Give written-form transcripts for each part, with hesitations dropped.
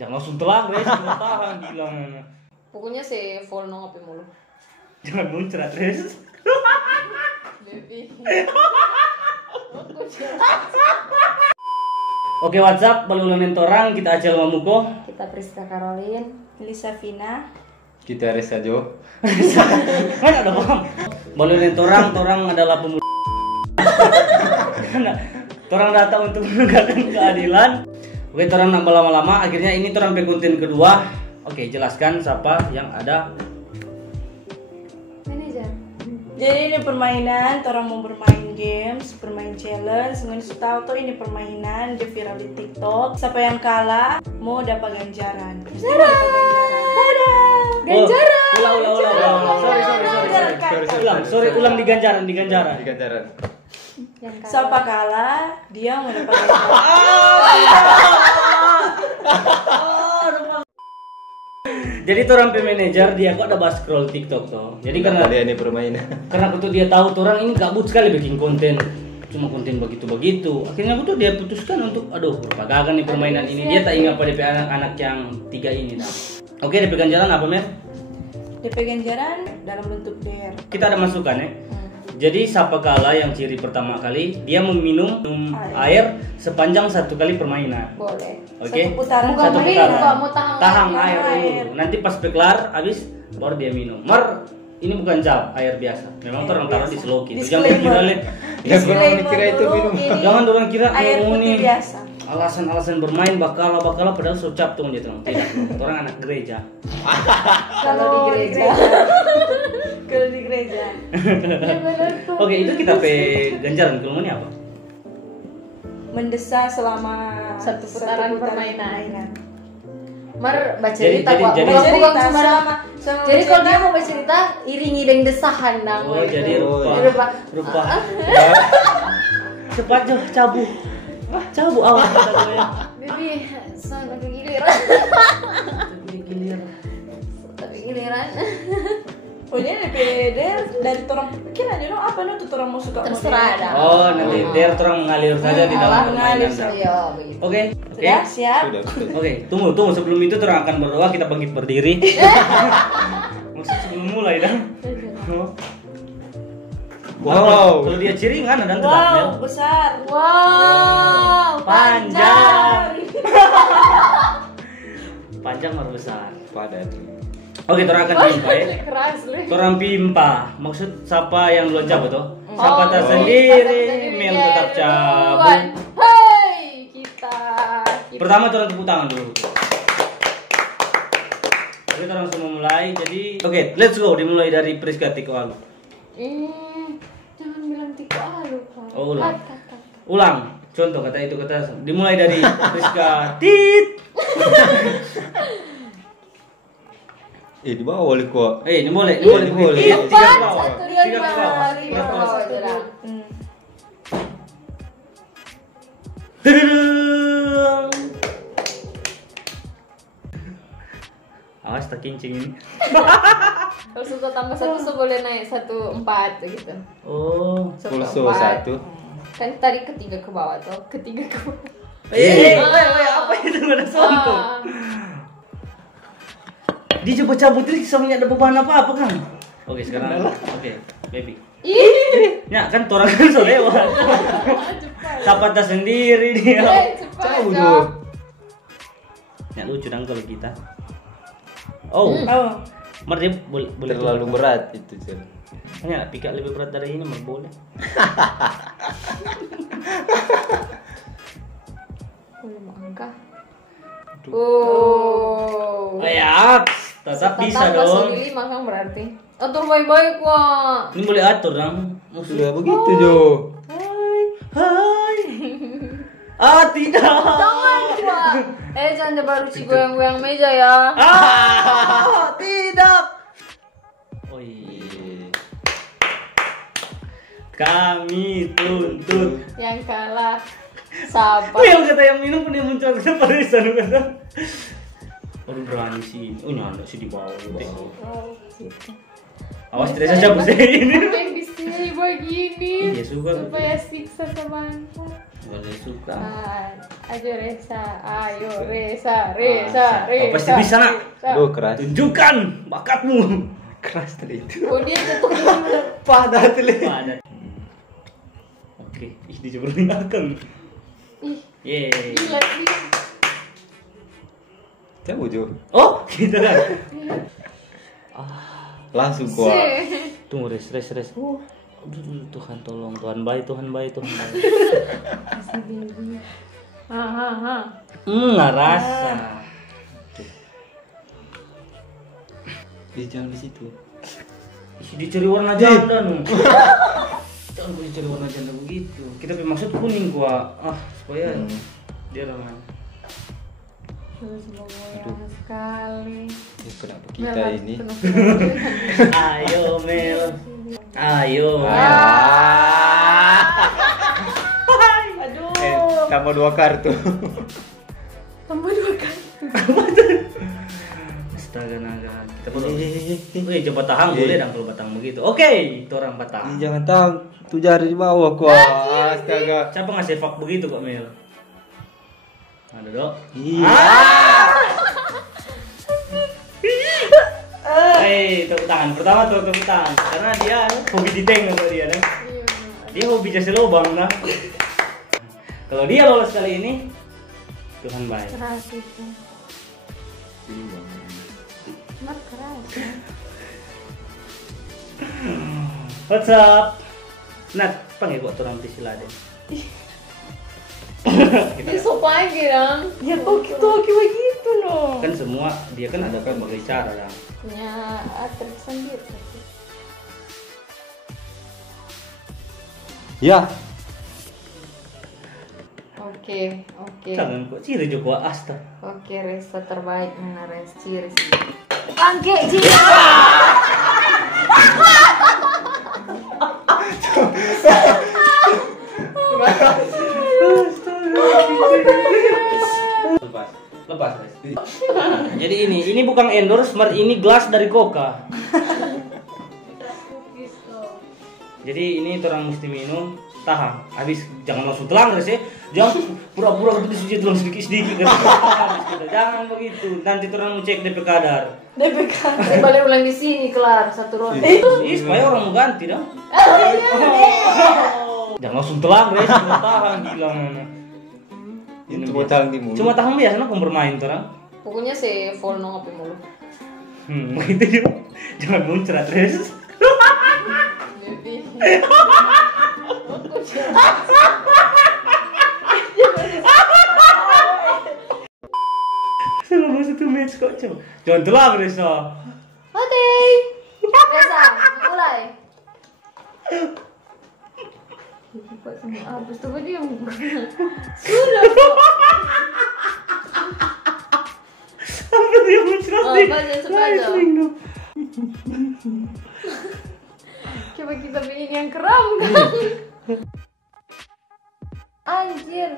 Jangan langsung telan, Res. Tahan gila. Pokoknya saya follow nong apa mulu. Jangan muncrat, Res. Baby. Oke, WhatsApp balulunin torang kita Acel Mamuko. Kita Priska Caroline, Lisa Vina. Kita Resa Jo. Kan ada paham. Balulunin torang adalah pemuda. Torang datang untuk menegakkan keadilan. Oke, torang nambah lama-lama. Akhirnya ini torang pe konten kedua. Oke, jelaskan siapa yang ada. manajer. Jadi ini permainan, orang mau bermain games, bermain challenge. Nggak bisa tahu tuh ini permainan, dia viral di TikTok. Siapa yang kalah mau dapat ganjaran. Ganjaran. Ulang di ganjaran. Di ganjaran. Siapa kalah, dia mau dapat ganjaran. Jadi torang pe manajer dia kok ada bahas scroll TikTok tuh. Jadi karena dia ini permainan. karena untuk dia tahu torang ini gabut sekali bikin konten, cuma konten begitu. Akhirnya aku tuh dia putuskan untuk propaganda nih permainan ini. Dia tak ingat pada anak-anak yang 3 ini dah. Oke, DP ganjaran apa, Mer? DP ganjaran dalam bentuk dare. Kita ada masukan ya. Jadi siapa kalah yang ciri pertama kali dia meminum air sepanjang 1 kali permainan. Boleh. Oke. Satu putaran. Bukan Satu minum, putaran. mau Tahang air. air dulu. Nanti pas kelar habis baru dia minum. Ini bukan cap, air biasa. Memang orang taruh di seloki. Jangan kira Kira itu minum. Jangan orang kira Air mau putih nih biasa. alasan bermain bakala padahal socap tuh gitu. Tidak. Orang anak gereja. Kalau di gereja. Kalau di gereja. Oke, itu kita pe ganjaran. Kalau mau ini apa? Mendesah selama Satu putaran permainan. Mar baca Jadi- cerita kok. jadi- Bukan Cerita sembarang. selama Jadi kalau bercerita, dia mau bercerita iringi dengan desahan nang. Oh, jadi rupa. Ah. Cepat jo, cabu. Cabu awas kata gue ya. Bibi, sana giliran. Tapi giliran. pokoknya DPD dari orang pikiran dia apa tuh orang mau suka Terserah dah. Oh, nanti dia terang mengalir saja di dalam mengalir permainan. saja. Iya, begitu. Oke. Sudah siap? Sudah. Oke, tunggu sebelum itu terang akan berdoa, kita bangkit berdiri. Maksud sebelum mulai dah. Wow. Kalau dia ciringan dan Wow, tetapnya besar. Wow, panjang. Panjang harus besar. Padat. Oke, terang akan pimpa ya. Keras leh. Torang pimpa. Maksud siapa yang duluan cabut tuh? Siapa Oh, tersendiri, Mel tetap cabut. Hei, kita. Pertama torang tepuk tangan dulu. Oke, torang langsung mulai. Jadi, oke, let's go. Dimulai dari Priska Tiko Alu. Jangan bilang tiga alu, Pak. Oh, ulang. Kata. Ulang. Contoh kata itu kata. Dimulai dari Priska Tit. Di bawah boleh kok. Ini boleh. Ini boleh. Tiga ke Empat, bawah. satu, dua, Tiga ke bawah. lima, satu, dua. Tududung. Awas tak kincing ini. Kalau sudah tambah satu, so boleh naik 1, 4 gitu. Oh. Pulso 1, 4. 1. Kan tadi ketiga ke bawah tuh, ketiga ke bawah. Apa itu ada sonto? Ah. Dia coba cabut ini semuanya ada beban apa kan? Oke, sekarang. Oke, baby. Ih, Ya kan torang kan so lewat. cepat. Siapa tas sendiri dia. Cepat. Jauh Jauh. tuh. Ya lucu dong kalau kita. Oh, Oh, Mar dia boleh Terlalu berat itu, Cel. Hanya pika lebih berat dari ini Mar boleh. Boleh mau angka. Oh. Ya, tetap bisa dong. 5 kan berarti. Atur baik-baik kok. Ini boleh atur dong. Sudah begitu, Jo. Hai. Ah, tidak. Jangan Pak. Jangan baru si goyang-goyang meja ya. Ah, tidak. Oh iya. Kami tuntut. Yang kalah siapa? Oh, yang kata yang minum pun yang muncul ke depan di sana kata. Aduh berani sih. Oh nyanda sih di bawah. Oh, gitu. Awas tidak saja pusing ini. Yang bisa sih begini? Iya, suka. Supaya siksa sebangsa. Boleh suka. Ayo Resa, ayo Resa, Resa, Kau Resa. pasti bisa nak. Resa. Aduh keras. Tunjukkan bakatmu. Keras tadi itu. Oh dia tutup dulu. Padat tadi. Padat. Oke, dia coba menyenangkan. Ih, Yeay. gila sih. Jauh Jo. Oh, gitu kan. Langsung gua. Tunggu, res. Aduh, Tuhan tolong, Tuhan baik. Nggak rasa. Jangan di situ. Ih, dicari warna janda nu. Jangan gua dicari warna janda begitu. Kita maksud kuning gua. Supaya dia ramai. Semoga sekali. Ya, kenapa kita ini? Ayo Mel. Ayo. Aduh. Tambah 2 kartu. Tambah 2 kali. Astaga naga. Kita perlu. Coba tahan boleh dong kalau batang begitu. Oke, itu orang batang. Jangan tahu tuh jari di bawah gua. Astaga. Siapa ngasih fak begitu kok Mel? Ada dok. Iya. Tepuk tangan. Pertama tepuk tangan. Karena dia hobi diteng kalau dia kan. Dia hobi jasa lubang nah. Kalau dia lolos kali ini, Tuhan baik. Keras itu. Mat keras. What's up? Nat, panggil kok orang sila deh. Dia sok lagi dong. Ya kok begitu no. Kan semua dia kan ada kan berbagai cara kan. Punya trik sendiri. Ya. Oke. Jangan kok ciri Joko Asta. Oke, Resa terbaik mana Resa ciri sih. Bangke ciri. Lepas guys. Jadi ini bukan endorse, ini gelas dari Coca. Jadi ini orang mesti minum, tahan. Habis jangan langsung telan guys ya. Jangan pura-pura gitu disuci telan sedikit-sedikit guys. Jangan begitu. Nanti orang mau cek DP kadar. DPK. Balik ulang di sini kelar satu ronde. Supaya orang mau ganti dong. Jangan langsung telan guys, tahan gila mana. Itu cuma tahan di mulut. Cuma tahan biasa nak bermain orang. Pokoknya si full ngopi mulu. Begitu juga. Jangan muncrat res. Baby. Selama 1 match kok coba. Jangan telan res. Oke. Resa, mulai. Cepat semua habis tuh dia. Sudah kok. Apa dia muncrat Oh, nih? baca sepaja. Live. Coba kita bikin yang kram kan. Anjir.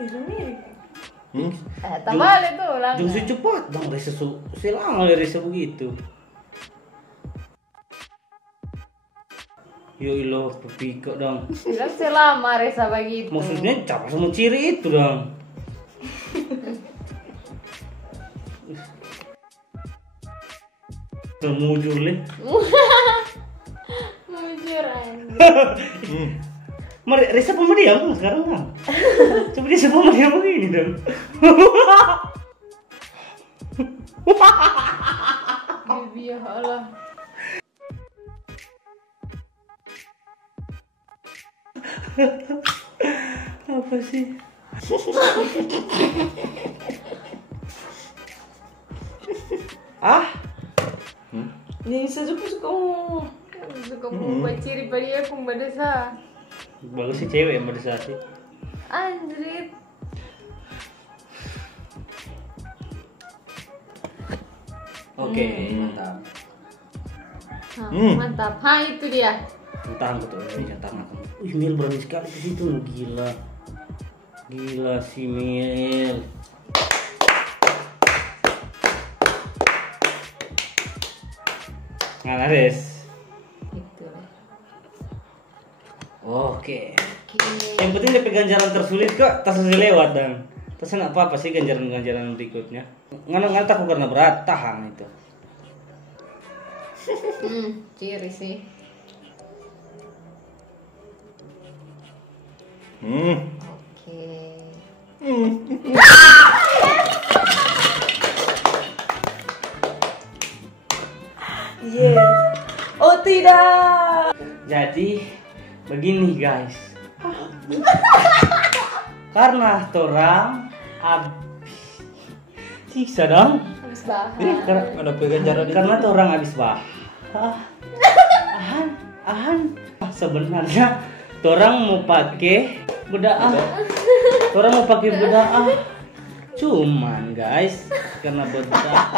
Itu mirip. Tambah itu ulang. Jangan si cepat dong resa selama resa begitu. Yo ilo pepiko dong. Bilang selama Resa begitu. Maksudnya capek sama ciri itu dong. Termujur leh. Mujur anjir. Resa pemediam kan sekarang kan. Coba dia pemediam begini dong. Bibi ya Allah. Apa sih? Ini suka mau. Suka berubah ciri pada aku badasa. Bagus sih cewek yang pada saat itu. Anjir. Oke, mantap. Mantap. Itu dia. Tahan betul, tahan. Mil berani sekali ke situ, gila. Gila si Mil. Ngalares. Itu lah. Oke. Oke. Yang penting DP ganjaran tersulit kok tas lewat dan. Terus enggak apa-apa sih ganjaran-ganjaran berikutnya. Nggak takut karena berat, tahan itu. Ciri sih. Oke. Yes. Oh tidak. Jadi begini guys. Karena torang habis siksa dong. Habis bahas. Ada ganjaran ini. Karena torang habis ahan. Sebenarnya torang mau pakai bedaah. Torang mau pakai bedaah. Cuman guys, karena bedaah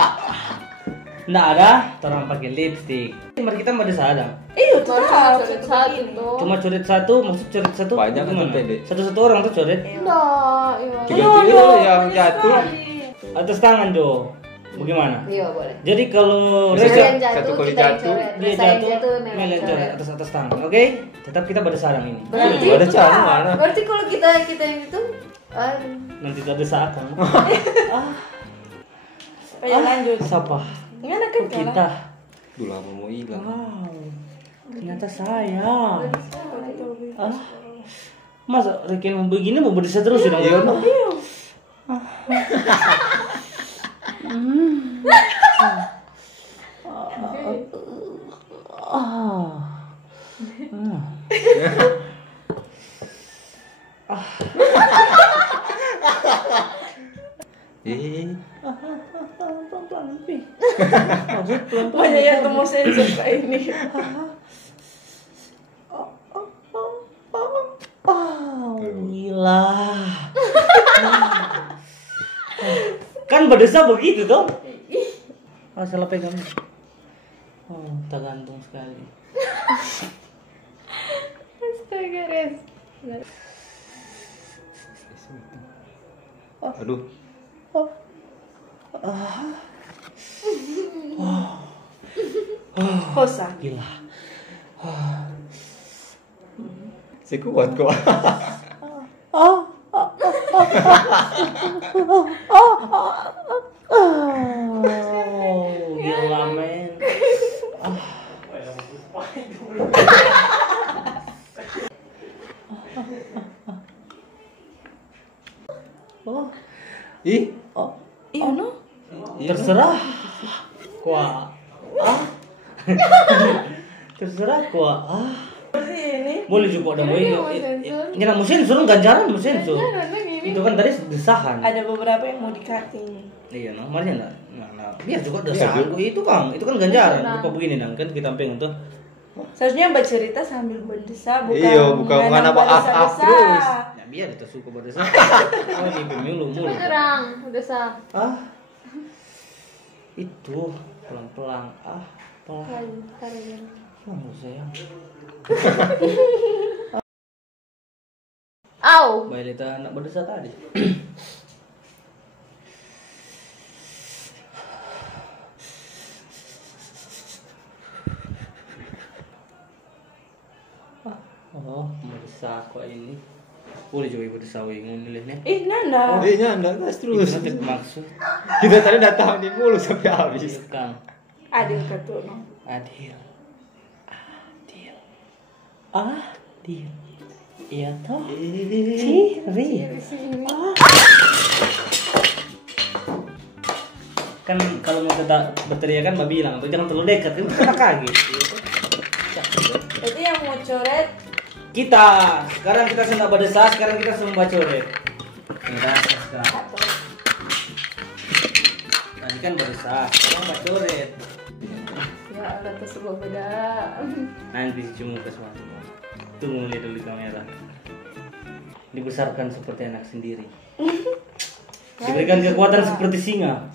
nggak ada, torang pakai lipstick. Mari kita pada sadang. Iya, Cuma tetap. coret satu tuh. Cuma coret satu, maksud coret satu Banyak atau gimana? pendek? Satu-satu orang tuh coret. Enggak, iya. Tiga yang jatuh. Atas tangan do. Bagaimana? Iya, boleh. Jadi kalau Bisa Reza Yang satu jatuh kali kita yang jatuh, coret. dia Reza yang jatuh, Mel Mel yang coret coret. atas tangan. Oke? Tetap kita pada sarang ini. Berarti Ada cara mana? Berarti kalau kita yang itu Nanti ada seakan. Ayo lanjut. Siapa? Nggak ada kan Kita. Duh lama mau hilang. Wow. Ternyata saya. Masa Ricky mau begini mau berdesa terus sudah? Iya. Pelan-pelan Pi. Banyak yang temu sensor kayak ini. Gila. Kan berdesa begitu toh? Salah pegang. Oh, tergantung sekali. Astaga, Res. Aduh. Hosa. Gila. Si kuat kok. Oh, gila men. Ih, Iya no. Terserah. Kuah. Terserah kuah. Ini. Boleh juga dong. Ini mau sensor. Ini mau sensor ganjaran mau sensor. Karena gini. Itu kan tadi desahan. Ada beberapa yang mau di-cutting. Iya, no, makanya nah, biar juga desahan. Itu kan ganjaran. Nah. Bukan begini dong, kan kita pengen tuh. Seharusnya mbak cerita sambil berdesa, bukan Iya, bukan menanam apa desa-desa. af terus. Ya biar kita suka berdesa. Oh, ini pemilu mulu. Coba nyerang, udah sah. Itu pelan-pelan. Pelan. Oh, sayang. Au. Baik, kita nak berdesa tadi. Oh, berdesa kok ini. Boleh juga ibu desa wingun nih. Nanda. Iya, anda gas terus. Itu maksud. Kita tadi datang di mulu sampai habis. Kang. Adil ketua no. Adil. Iya toh. Ciri. Kan kalau mau kita berteriak kan mbak bilang tuh jangan terlalu dekat kan kita kaget. Jadi yang mau coret Kita sekarang kita sudah berdesa, sekarang kita semua coret. Sekarang. Tadi kan berdesa, sekarang mbak coret. Ya Allah, tuh sebuah beda. Nanti cuma ke suatu. Tunggu lihat dulu kamera. Dibesarkan seperti anak sendiri. Diberikan kekuatan seperti singa.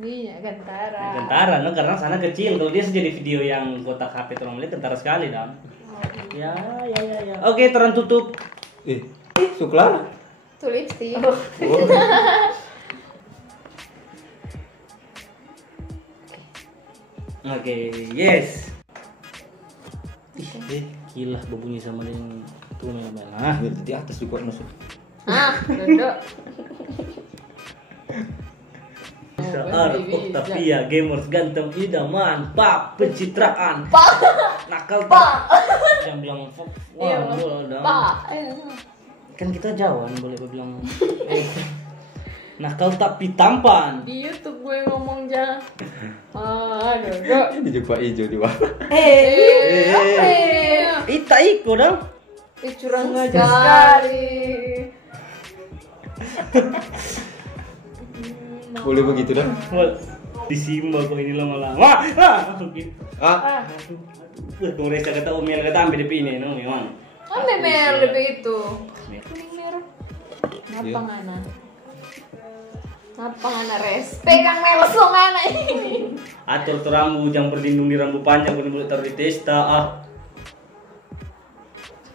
Iya, Gantara. Kentara, no? Karena sana kecil. Kalau dia jadi video yang kotak HP terang lihat kentara sekali, dong. Ya. Oke, terang tutup. Suklar. Tuh lipstick. Oke, yes. Gila berbunyi sama dengan tuh Mel. Ah, Di atas juga nusuk. Duduk. Saar, Octavia, gamers ganteng, idaman, pak, pencitraan, nakal tak. Yang bilang wah, Pak. kan kita Jawa boleh bilang nakal tapi tampan. Di YouTube gue ngomong jangan. Duduk. Ini juga hijau di bawah. Ita iko dong. Curang sekali. Boleh begitu dah. Disimba kok ini lama-lama. Kung resa kata umel kata ambil DP ini no memang. Ambil merah lebih itu. Kuning merah. Ngapa ngana? Ngapa ngana res? Pegang langsung ngana ini. Atur rambu jangan berlindung di rambu panjang boleh taruh di testa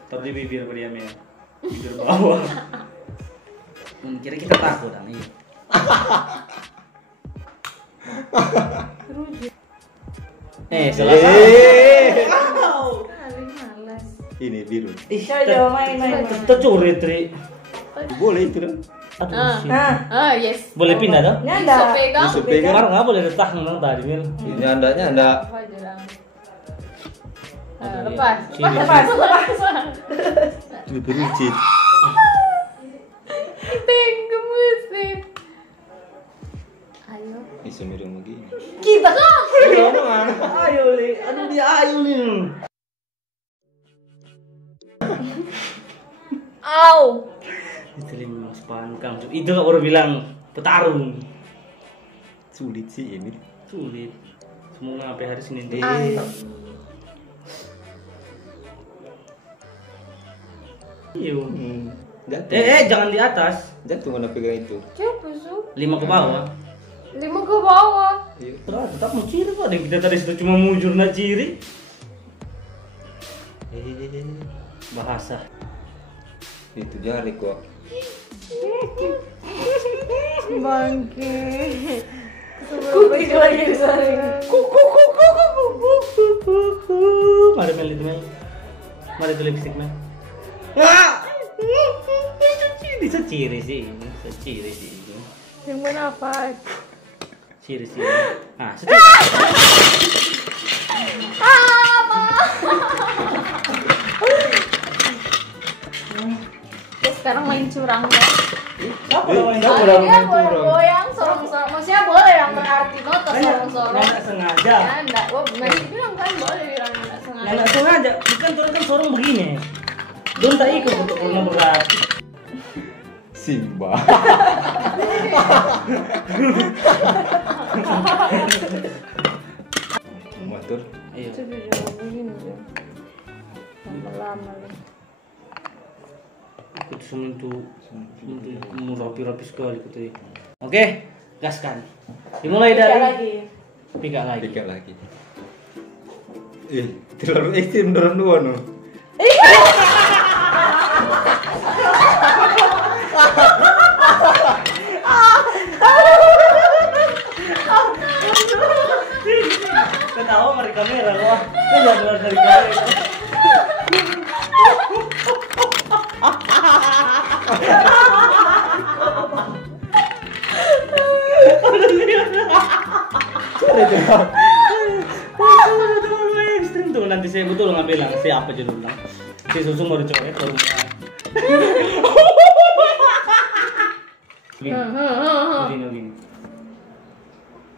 taruh di bibir dia Mel. Bibir bawah. Kira kita takut kan ini. Salah. Kali malas. Ini biru. Coba main. Tercuri Tri. Boleh itu dong. Aduh. Yes. Boleh pindah dong? Nyanda. Bisa pegang. Bisa pegang. Kemarin nggak boleh letak nang tadi Mil. Ini anda. Apa aja lang. Aduh, Lepas. iya. Lepas. Ini berucit. Teng gemesin. Ayo. Bisa miring begini. Kita. Ayo li, aduh dia ayo nih. Au. Itu memang sepangkang. Itu orang bilang petarung. Sulit sih ini. Sulit. Semoga sampai hari Senin deh. Iyo. Jatuh. Jangan di atas. Jatuh mana pegang itu. Coba su. 5 ke bawah. 5 ke bawah. Iya. Tetap mau ciri kok. Ada kita tadi situ cuma mujur na ciri. Bahasa. Itu jari kok. Bangke. Kuki lagi disaring. Mari Mel itu Mel. Mari itu lipstick Mel. Bisa ciri sih, bisa ciri sih itu. Yang mana apa? Ciri sih. Nah, seperti Sekarang main curang ya. siapa yang Siapa main yang Dia main boleh curang? goyang sorong-sorong. Maksudnya boleh yang berarti noto sorong-sorong. Nggak sengaja. Ya enggak, gua masih bilang kan boleh bilang enggak sengaja. Nggak sengaja. Bukan orang kan sorong begini. Don't tak ikut untuk orang berat. Simba. Motor. Ayo. Itu juga begini ya. Lama-lama nih. Itu semua itu mau rapi-rapi sekali gitu. Oke, gaskan. Dimulai dari lagi. tiga lagi. Tiga lagi. Terlalu ekstrim dorong dua no. Ketawa mari kamera loh. Jangan keluar dari kamera. Ekstrim tuh nanti saya betul nggak bilang siapa judulnya. Si susu baru coret baru. Begini.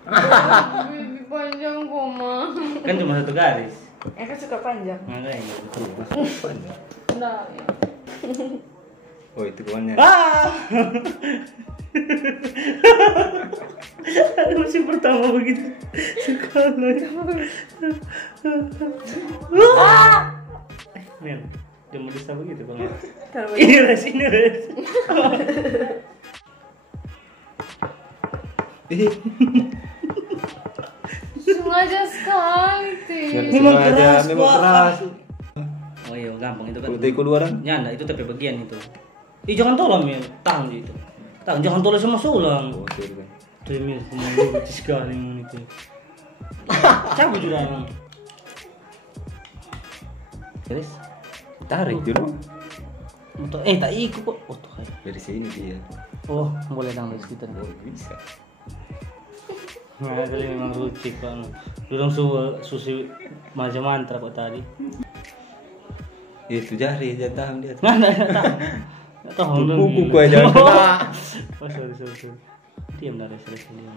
Lebih panjang kok mah. Kan cuma satu garis. Aku suka panjang. Makanya betul. Enggak ya. Oh itu kawannya. Musim pertama begitu sekali. Mel, jangan bisa begitu bang. Ini res. Sengaja sekali sih. Memang keras, memang Wak. keras. Oh iya, gampang itu kan. Kalau teko dua orang. Nyanda itu tapi bagian itu. Jangan tolong Mel, tahan itu. Tahan, jangan tolong sama sulang. Oh itu kan. Tuh Mel, semua sekali yang itu. Cabut juga emang. Terus Tarik dulu. motor tak ikut kok. Oh tuh kayak. Dari sini dia. Oh boleh dong dari sekitar. Oh, bisa. Nah kali memang lucu kok. Dulu susi macam mantra kok tadi. Itu jari jatah dia. Nggak tahu. Kuku gua jangan kena. Oh sorry. Diam dari diam.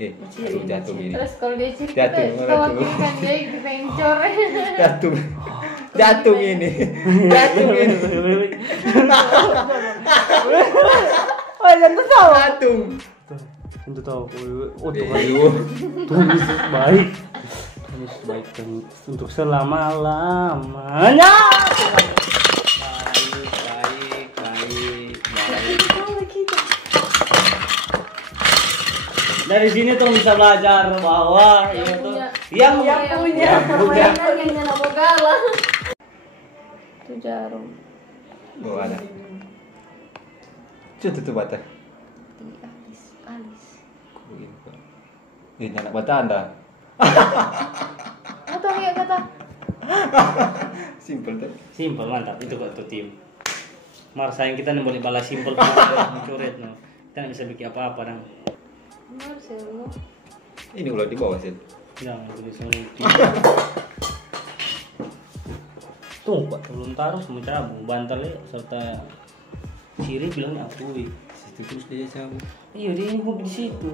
Aduh, jatuh gini. Terus kalau dia ciri Jatuh, kita jatuh. wakilkan dia dipencor. Jatuh. Jatuh gini. Jatuh gini. Oh, jangan tahu. Jatuh. Tentu tahu. Oh tuh kan. Aduh. Tulis baik. Tulis baik untuk selama-lamanya. Dari sini tuh bisa belajar bahwa itu yang punya permainan yang nyana bogala. Itu jarum. Oh, ada. Tutup bata. Alis. Ini anak bata Anda. Kata ya kata. Simple deh. simpel mantap itu kok tuh tim. Mar sayang kita nih boleh balas simpel mencoret no. Kita nggak bisa bikin apa-apa dong. Marcelo. Ini ulah di bawah sih. Jangan tulis tim. Tuh pak belum taruh semua cabung bantal ya serta ciri bilangnya akui. Situ terus dia cabut. Iya dia hobi di situ.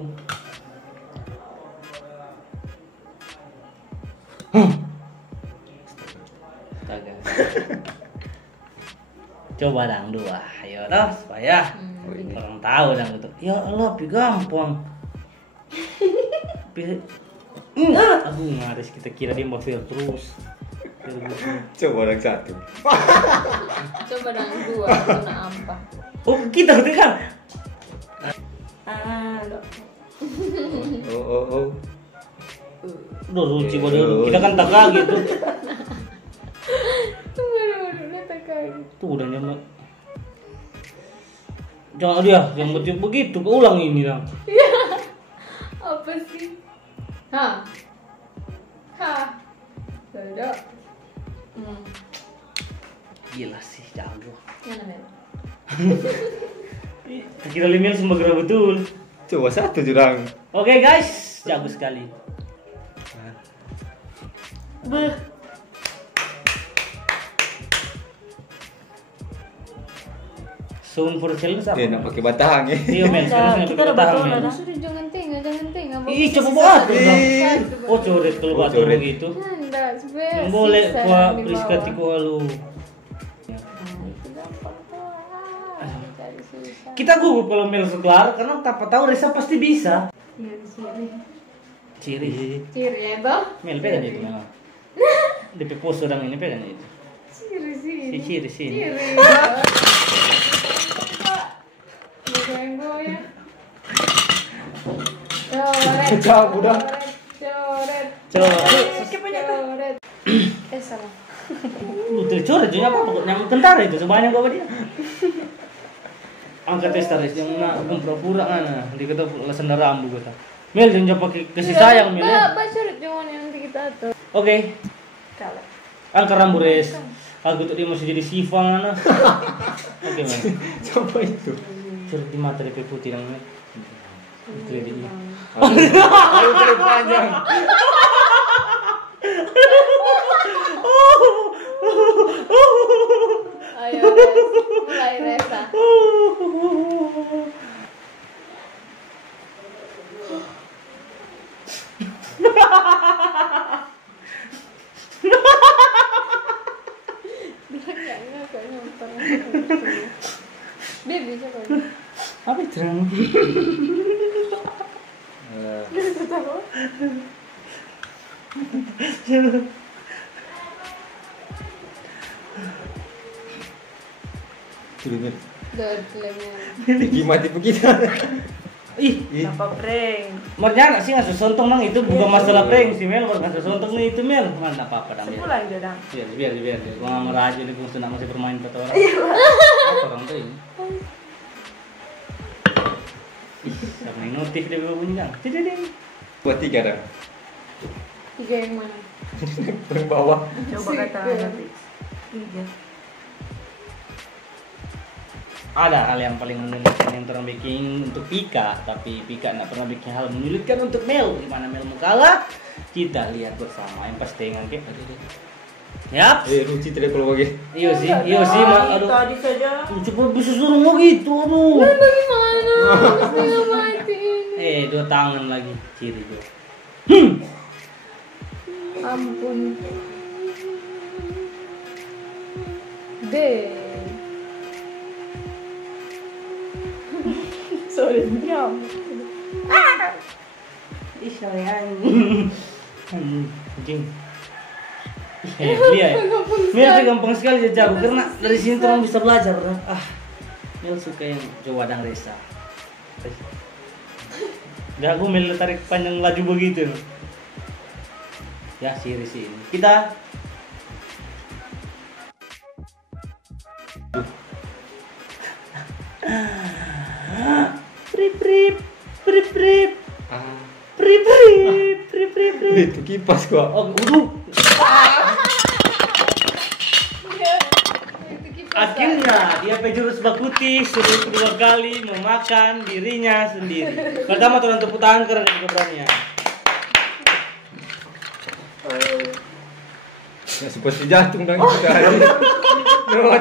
Astaga. Coba dang dua, ayo dah supaya orang tahu dang gitu. Ya Allah, pi gampang. Aku ngaris kita kira dia mau fail terus. Coba orang satu. Coba dan dua kena apa? Oh kita berarti kan? Oh. Udah ruci bodoh. Kita kan tak kaget tuh. Waduh, tak kaget. Tuh udah nyaman. Jangan dia yang begitu keulang ini dong. Apa sih? Hah? Tidak. Gila sih jago. Mana memang? Kira Limil sembagera betul. Coba satu jurang. Oke guys, jago sekali. Beh. Sound for challenge apa? Dia nak pakai batang ya. Iya men, sekarang Kita kita udah tahan betul, men. dah. Sudah jangan tengah. Ih coba buat. Ih. Oh coret kalau Oh, batu coret. begitu. Nanda, sebenarnya Boleh sisa kuah di Priska bawah. tiku alu. Itu gampang tuh. Cari susah. Kita gugup kalau Mel kelar karena tanpa tahu Reza pasti bisa. Iya di sini. Ciri. Ciri ya toh? Mel pegang itu memang. DP pos orang ini pegang itu. Ciri sini. Si ciri sini. Ciri. Goyang-goyang. Coret. Kacau, udah. Coret. Coret. Salah. Tuh coret juga apa pokoknya yang tentara itu sebanyak kau dia. Angkat tes taris yang nak pura-pura ana dikata alasan rambu kata. Mel jangan pakai kasih sayang Mel. Ya. Pak coret jangan yang nanti kita tuh. Oke. Kalah. Angkat rambu res. Aku tuh dia masih jadi sifang ana. Oke Mel. Coba itu. Coret di mata DP putih yang Mel. Kreditnya. Ayo kulit panjang. Ayo Res. Mulai Resa. Dia bisa kok. Apa itu? Turun. Dodlemnya. Gimana tipe kita? Ih, Apa prank? Marnya sih nggak sesontong nang itu bukan masalah prank sih Mel, bukan sesontong nih itu Mel. Mana apa dong Mel. Sepulang dia dang. Biar. Gua nggak meraja nih, gua senang masih bermain kata orang. Apa orang tuh ini? Ih, sama yang notif dia bunyi kan? Tidak. Buat tiga dah. Tiga yang mana? Yang bawah. Coba kata nanti. Iya. Ada hal yang paling menyulitkan yang orang bikin untuk Pika, tapi Pika tidak pernah bikin hal menyulitkan untuk Mel. Gimana Mel mau kalah? Kita lihat bersama. Yang pasti dengan ke. Yap. Ruci tidak kalau bagi. Iya sih, aduh. Tadi saja. Coba bisa suruh mau gitu, aduh. Bagaimana? Bisa mati ini. 2 tangan lagi ciri gue. Ampun. D. Sorry, diam. Ih, sayang. Anjing. Lihat. Mel gampang sekali dia jago karena dari sini orang bisa belajar. Mel suka yang coba dan Resa. Jago Mel tarik panjang laju begitu. Ya, siri sih ini. Kita Prip. Itu kipas gua. Oh, akhirnya dia pejurus bakuti sudah kedua kali memakan dirinya sendiri. Pertama turun tepuk tangan karena keberanian. Ya seperti jantung dan kita hari.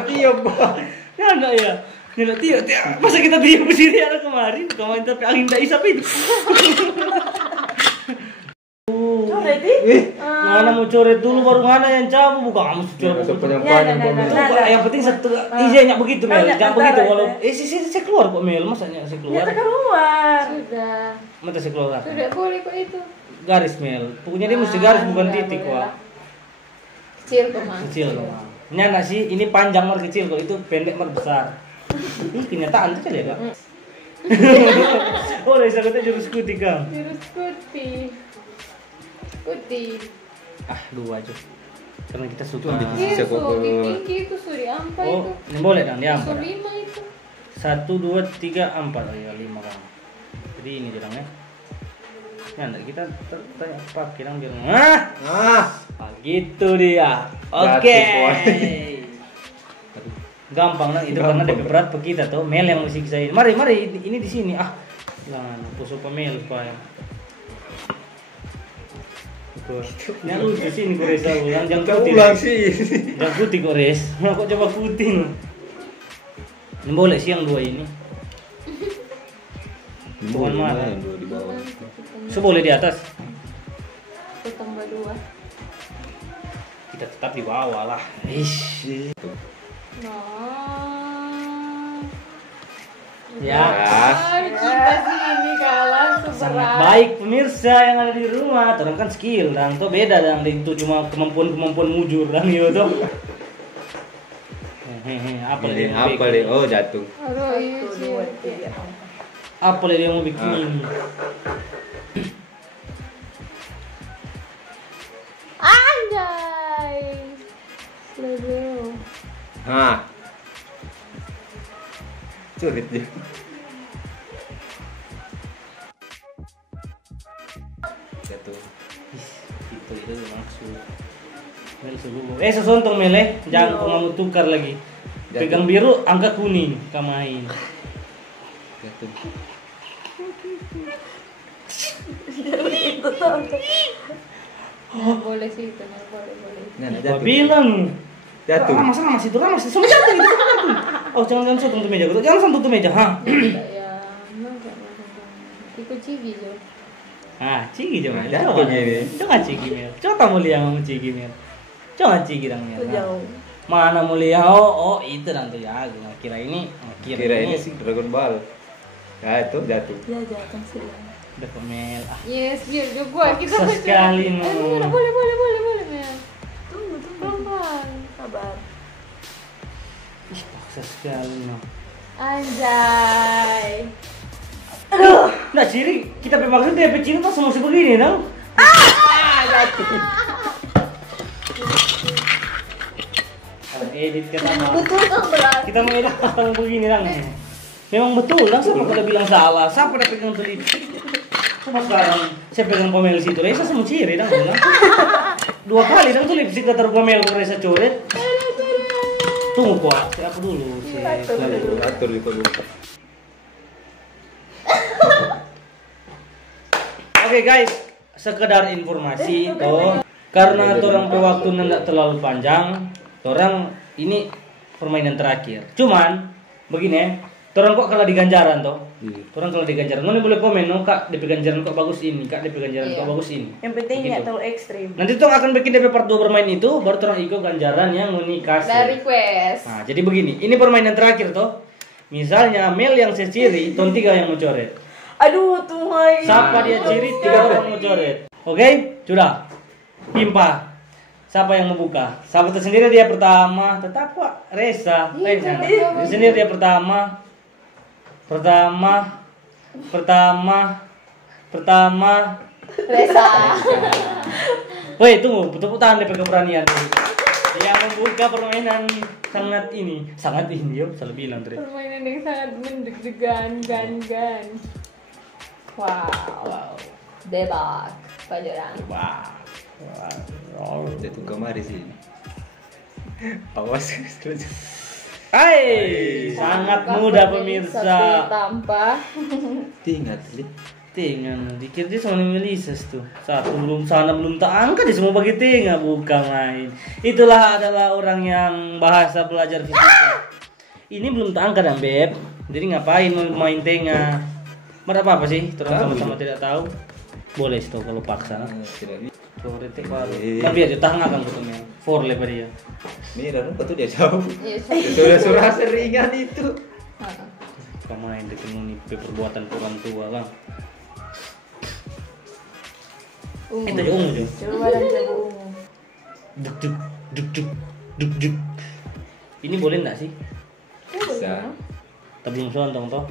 Tiup gua. Ya enggak ya. Nggak tiup. Masa kita tiup sini ada kemarin tapi angin tak isap itu. Coret ih. Mana mau coret dulu baru mana yang cabut bukan kamu coret. Yang penting satu izinnya begitu Mel, jangan begitu walau saya keluar kok Mel, masanya saya keluar. Ya keluar. Sudah. Mata saya keluar. Sudah boleh kok itu. Garis Mel, pokoknya dia mesti garis bukan titik kok. Kecil kok Mas. Kecil kok. Ini enggak sih, ini panjang mar kecil kok, itu pendek mar besar. Ini kenyataan tuh kali ya Kak. Oh, Reza kata jurus kuti Kang. Jurus kuti. 2 aja. Karena kita suka. Iya, tinggi itu suri ampa itu. Oh, ini boleh dong diambil. Suri 5 itu. 1, 2, 3, 4. Oh ya 5 Kang. Jadi ini dorang ya. Ya enggak kita tanya pakai dong biar. Gitu dia. Oke. Gampang lah itu karena lebih berat ke kita tuh. Mel yang mesti kisahin. Mari ini di sini. Jangan pusuk Mel supaya. Yang lu di sini Kores ulang jangan putih. Ulang sih. Jangan putih Kores. Kok coba putih. Ini boleh sih yang 2 ini. Bukan mana? Yang 2 di bawah. Boleh di atas. Tambah 2. Kita tetap di bawah lah. Nah. Ya. Kita sih ini kalah Sangat seberat. baik pemirsa yang ada di rumah. Orang kan skill, dan tuh beda dan itu cuma kemampuan mujur dan gitu. Apa Ini apa deh? Oh, jatuh. Aduh, iya 1, sih. 2, 3, 4. Apa dia mau bikin ini? Anjay. Lebih. Sulit dia. Jatuh. Itu maksud. Mel subuh. Sesontong Mel jangan kau mau tukar lagi. Pegang biru, angka kuning, kamain. Jatuh. Nah, boleh sih itu, nah, boleh. Nah, Gua jatuh. bilang. Jatuh. Ramas itu semua jatuh itu semua jatuh. Oh jangan sentuh tuh meja, jangan sentuh tuh meja, ha. Ya, ikut cigi jo. Cigi jangan. Nah, jatuh gini. Jangan cigi Mel. Coba mulia mau cigi Mel. Jangan cigi dong Mel. Itu jauh. Mana mulia? Oh itu dong tuh ya. Kira ini sih Dragon Ball. Jatuh. Ya jatuh sih. Udah ke Mel. Yes, biar juga gua kita Paksa sekali no. Boleh, Mel. Tunggu. Pelan-pelan. Sabar. Ih, paksa sekali no. Anjay. Aduh, nah ciri kita bermaksud dia pecil pas masih begini dong. Kalau edit kita mah. Betul kan berat. Kita mau edit pas tamu begini dong. Memang betul, lah siapa pada bilang salah, siapa pada pegang telip. Cuma sekarang saya pegang pomel situ, Reza sama ciri dong. 2 kali dong tuh lipstick taruh pomel ke Reza coret. Tunggu kok, siapa dulu? Atur itu dulu. Oke guys, sekedar informasi toh, karena orang pe waktu tidak terlalu panjang, orang ini permainan terakhir. Cuman begini, orang kok kalau di ganjaran toh, orang kalau di ganjaran, mana boleh komen, no kak DP ganjaran kok bagus ini, kak DP ganjaran kok bagus ini. Yang penting Begitu. nggak terlalu ekstrim. Nanti tuh akan bikin DP part 2 bermain itu, baru orang ikut ganjaran yang nguni kasih. Dari request. Nah, jadi begini, ini permainan terakhir toh. Misalnya Mel yang saya ciri, Ton 3 yang mau coret. Aduh Tuhan. Siapa dia ciri 3 orang mau coret. Oke, sudah. Pimpa. Siapa yang membuka? Sahabat tersendiri dia pertama. Tetap Pak Reza. Dia sendiri dia pertama. Pertama. Reza. Woi, tunggu, tepuk tangan DP keberanian. Yang membuka permainan sangat ini, yo, salah bilang tadi. Permainan yang sangat mendeg-degan, gan. Wow. Debat pelajaran. Wow. Jatuh kemari sih. Awas. Hai, sangat mudah pemirsa. Tanpa. Tinggal. Dikira dia sama Melisas tuh. Satu belum tak angkat dia semua bagi tengah, bukan main. Itulah adalah orang yang bahasa belajar fisika. Ini belum tak angkat dan Beb. Jadi ngapain main tengah? Apa sih? Terus sama-sama tidak tahu. Boleh sih kalau paksa. Tuh retek baru. Tapi aja tahan akan ketemu. For lebar dia. Mira, tuh dia jauh. Iya, Sudah seringan itu. Pemain ketemu nih perbuatan orang tua bang. Itu aja ungu tuh. Coba dan coba ungu. Duk. Ini boleh nggak sih? Bisa. Kita belum sontong toh.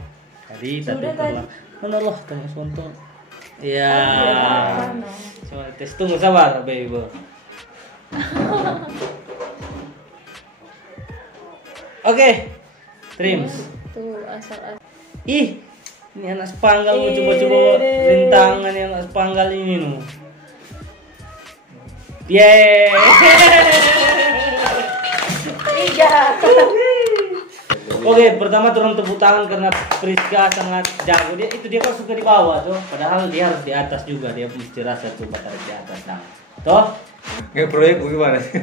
Tadi Sudah tadi. Mana loh tanya sontong. Iya. Ano? Coba tes tunggu sabar, baby. Oke. Trims. Tuh asal. Ih, ini anak sepanggal mau coba-coba rintangan yang anak sepanggal ini nu. Yeay. 3. Oke, pertama turun tepuk tangan karena Priska sangat jago. Dia kan suka di bawah tuh. Padahal dia harus di atas juga. Dia mesti rasa tuh tarik di atas nah. Toh? Nggak proyek gimana sih?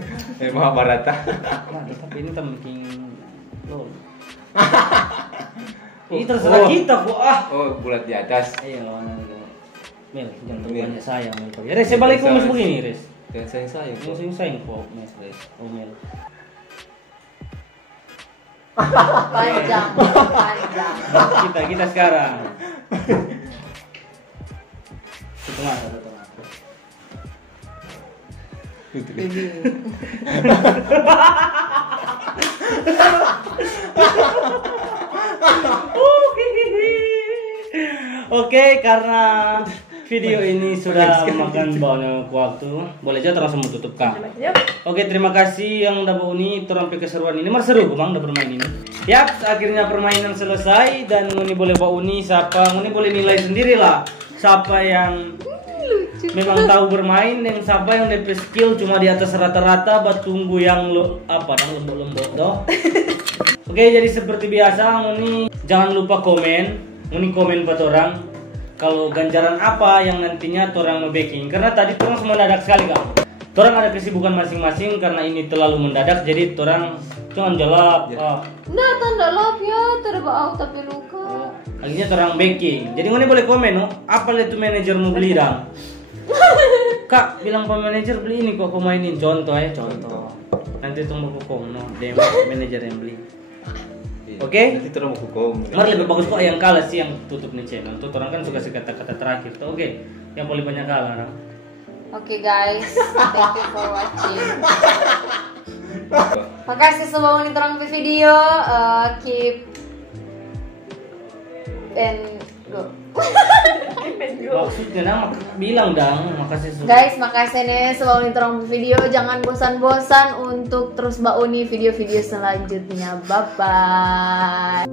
Mahabharata. Nah, tapi ini bikin loh. Ini terserah kita, Bu. Oh, bulat di atas. Iya, lawan itu. Mel, jangan terlalu banyak sayang, Mel. Ya, Res, saya balik ke mas begini, Res. Jangan sayang. Yang sayang kok, Res. Oh, Mel. Panjang. Kita sekarang. Di tengah, satu tengah. Oke, karena video ini sudah memakan banyak waktu, boleh aja langsung tutup kak. Yuk. Oke, terima kasih yang udah Uni sampai keseruan ini. Mas seru Bang udah bermain ini. Yap, akhirnya permainan selesai dan Uni boleh bawa Uni siapa, Uni boleh nilai sendiri lah. Siapa yang memang tahu bermain, yang siapa yang DP skill cuma di atas rata-rata, buat tunggu yang lembut-lembut doh. Oke, jadi seperti biasa Uni jangan lupa komen. Uni komen buat orang kalau ganjaran apa yang nantinya orang mau baking, karena tadi orang semua mendadak sekali kak. Orang ada kesibukan masing-masing karena ini terlalu mendadak, jadi orang jangan jawab. Nah, tanda love ya, terbau tapi luka. Akhirnya orang baking. Jadi Uni boleh komen, no? Apa itu manajer mau beli dong? Kak bilang pak manajer beli ini kok mainin contoh ya contoh. Nanti tunggu hukum, no? Dia manajer yang beli. Oke? Nanti terus mau hukum. Mari lebih bagus kok yang kalah sih yang tutup nih channel. Tuh orang kan suka sih kata-kata terakhir. Tuh oke. Yang paling banyak kalah orang. Oke guys, thank you for watching. Makasih semua yang terang video. Keep and go. Maksudnya nama bilang dong, makasih sudah. Guys, makasih nih selalu nonton video. Jangan bosan-bosan untuk terus Mbak Uni video-video selanjutnya. Bye bye.